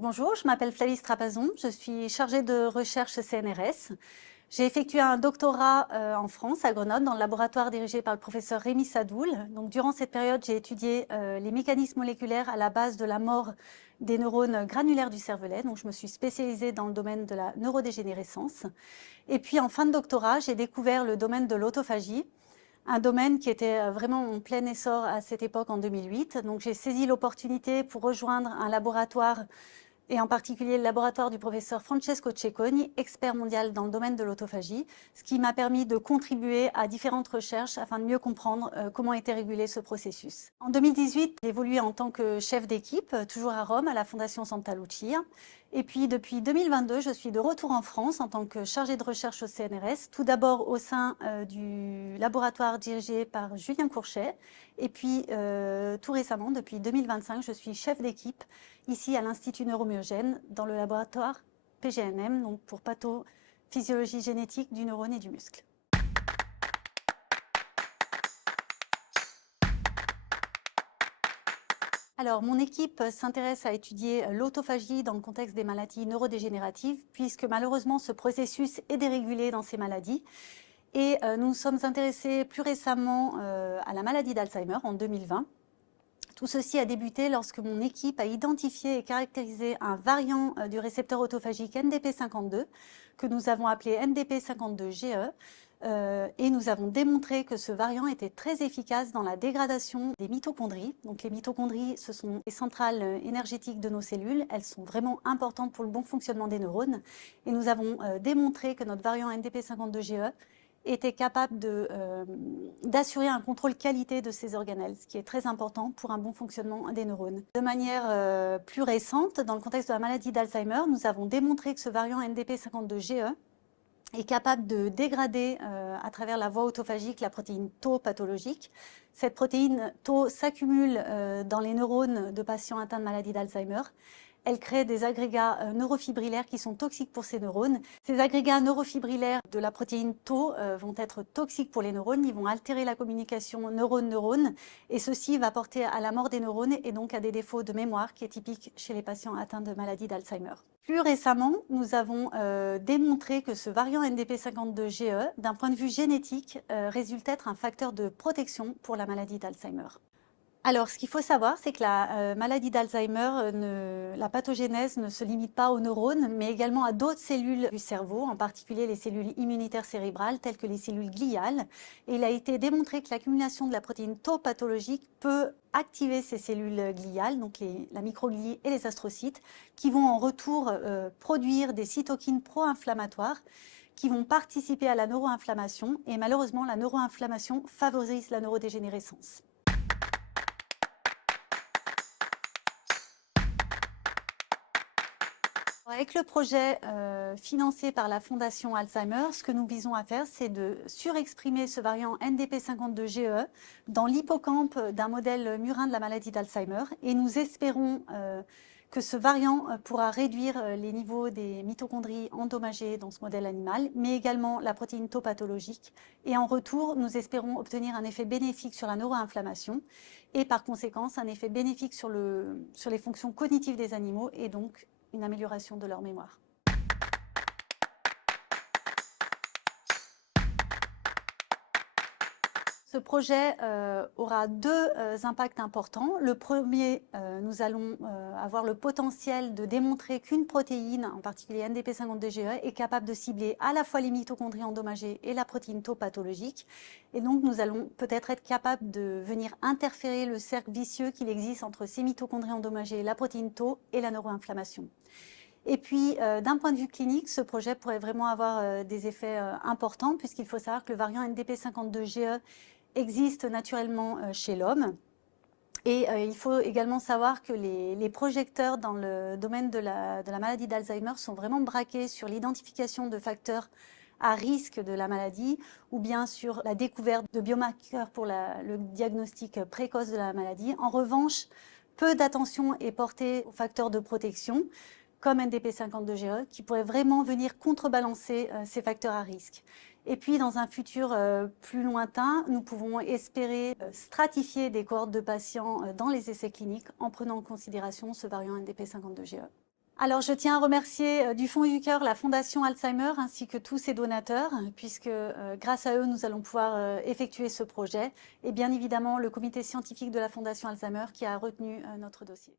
Bonjour, je m'appelle Flavie Strapazon, je suis chargée de recherche CNRS. J'ai effectué un doctorat en France, à Grenoble, dans le laboratoire dirigé par le professeur Rémi Sadoul. Donc, durant cette période, j'ai étudié les mécanismes moléculaires à la base de la mort des neurones granulaires du cervelet. Donc, je me suis spécialisée dans le domaine de la neurodégénérescence. Et puis, en fin de doctorat, j'ai découvert le domaine de l'autophagie, un domaine qui était vraiment en plein essor à cette époque en 2008. Donc, j'ai saisi l'opportunité pour rejoindre un laboratoire et en particulier le laboratoire du professeur Francesco Cecconi, expert mondial dans le domaine de l'autophagie, ce qui m'a permis de contribuer à différentes recherches afin de mieux comprendre comment était régulé ce processus. En 2018, j'ai évolué en tant que chef d'équipe, toujours à Rome, à la Fondation Santa Lucia. Et puis depuis 2022, je suis de retour en France en tant que chargée de recherche au CNRS, tout d'abord au sein du laboratoire dirigé par Julien Courchet, et puis tout récemment, depuis 2025, je suis chef d'équipe ici à l'Institut Neuromyogène dans le laboratoire PGNM, donc pour pathophysiologie génétique du neurone et du muscle. Alors, mon équipe s'intéresse à étudier l'autophagie dans le contexte des maladies neurodégénératives, puisque malheureusement ce processus est dérégulé dans ces maladies. Et nous nous sommes intéressés plus récemment à la maladie d'Alzheimer en 2020. Tout ceci a débuté lorsque mon équipe a identifié et caractérisé un variant du récepteur autophagique NDP52 que nous avons appelé NDP52GE et nous avons démontré que ce variant était très efficace dans la dégradation des mitochondries. Donc les mitochondries, ce sont les centrales énergétiques de nos cellules. Elles sont vraiment importantes pour le bon fonctionnement des neurones. Et nous avons démontré que notre variant NDP52GE était capable d'assurer un contrôle qualité de ces organelles, ce qui est très important pour un bon fonctionnement des neurones. De manière plus récente, dans le contexte de la maladie d'Alzheimer, nous avons démontré que ce variant NDP52GE est capable de dégrader à travers la voie autophagique la protéine Tau pathologique. Cette protéine Tau s'accumule dans les neurones de patients atteints de maladie d'Alzheimer. Elle crée des agrégats neurofibrillaires qui sont toxiques pour ces neurones. Ces agrégats neurofibrillaires de la protéine Tau vont être toxiques pour les neurones. Ils vont altérer la communication neurone-neurone et ceci va porter à la mort des neurones et donc à des défauts de mémoire qui est typique chez les patients atteints de maladie d'Alzheimer. Plus récemment, nous avons démontré que ce variant NDP52GE, d'un point de vue génétique, résulte être un facteur de protection pour la maladie d'Alzheimer. Alors, ce qu'il faut savoir, c'est que la maladie d'Alzheimer, la pathogénèse ne se limite pas aux neurones, mais également à d'autres cellules du cerveau, en particulier les cellules immunitaires cérébrales, telles que les cellules gliales. Et il a été démontré que l'accumulation de la protéine Tau pathologique peut activer ces cellules gliales, donc la microglie et les astrocytes, qui vont en retour produire des cytokines pro-inflammatoires qui vont participer à la neuroinflammation. Et malheureusement, la neuroinflammation favorise la neurodégénérescence. Avec le projet financé par la Fondation Alzheimer, ce que nous visons à faire, c'est de surexprimer ce variant NDP52GE dans l'hippocampe d'un modèle murin de la maladie d'Alzheimer. Et nous espérons que ce variant pourra réduire les niveaux des mitochondries endommagées dans ce modèle animal, mais également la protéine Tau pathologique. Et en retour, nous espérons obtenir un effet bénéfique sur la neuroinflammation et par conséquent un effet bénéfique sur les fonctions cognitives des animaux et donc une amélioration de leur mémoire. Ce projet aura deux impacts importants. Le premier, nous allons avoir le potentiel de démontrer qu'une protéine, en particulier NDP52GE, est capable de cibler à la fois les mitochondries endommagées et la protéine Tau pathologique. Et donc, nous allons peut-être être capables de venir interférer le cercle vicieux qu'il existe entre ces mitochondries endommagées, la protéine Tau et la neuroinflammation. Et puis, d'un point de vue clinique, ce projet pourrait vraiment avoir des effets importants, puisqu'il faut savoir que le variant NDP52GE existe naturellement chez l'homme. Et il faut également savoir que les projecteurs dans le domaine de la maladie d'Alzheimer sont vraiment braqués sur l'identification de facteurs à risque de la maladie ou bien sur la découverte de biomarqueurs pour le diagnostic précoce de la maladie. En revanche, peu d'attention est portée aux facteurs de protection, comme NDP52GE, qui pourraient vraiment venir contrebalancer ces facteurs à risque. Et puis, dans un futur plus lointain, nous pouvons espérer stratifier des cohortes de patients dans les essais cliniques en prenant en considération ce variant NDP52GE. Alors, je tiens à remercier du fond du cœur la Fondation Alzheimer ainsi que tous ses donateurs, puisque grâce à eux, nous allons pouvoir effectuer ce projet. Et bien évidemment, le comité scientifique de la Fondation Alzheimer qui a retenu notre dossier.